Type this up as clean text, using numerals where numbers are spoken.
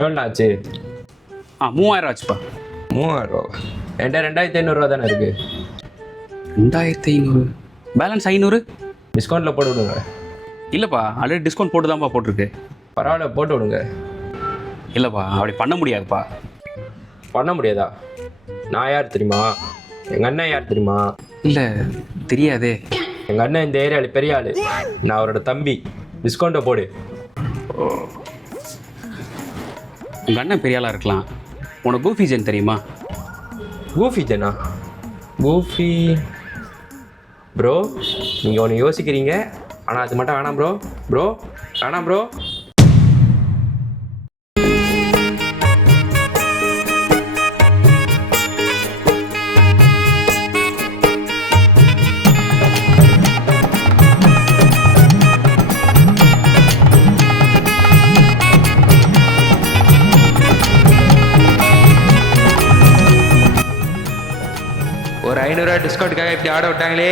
எவ்வளோ ஆச்சு? 3000 ஆச்சுப்பா. 3000 ரூபா. என்கிட்ட 2500 தானே இருக்கு. 2500 பேலன்ஸ் 500. டிஸ்கவுண்ட்டில் போட்டு விடுங்க. இல்லைப்பா, ஆல்ரெடி டிஸ்கவுண்ட் போட்டு தான்ப்பா போட்டிருக்கு. பரவாயில்ல, போட்டு விடுங்க. இல்லைப்பா, அப்படி பண்ண முடியாதுப்பா. பண்ண முடியாதா? நான் யார் தெரியுமா? எங்கள் அண்ணன் யார் தெரியுமா? இல்லை, தெரியாதே. எங்கள் அண்ணன் இந்த ஏரியாவில் பெரிய ஆள். நான் அவரோட தம்பி. டிஸ்கவுண்ட்டை போடு. உங்கள் அண்ணன் பெரிய ஆளாக இருக்கலாம். உனக்கு கூஃபி ஜென் தெரியுமா? கூஃபி ஜனா? கூஃபி ப்ரோ, நீங்கள் ஒன்று யோசிக்கிறீங்க, ஆனால் அது மட்டும் வேணாம் ப்ரோ. ப்ரோ வேணாம் ப்ரோ. ஒரு 500 ரூபா டிஸ்கவுண்ட்டுக்காக இப்படி ஆட விட்டாங்களே.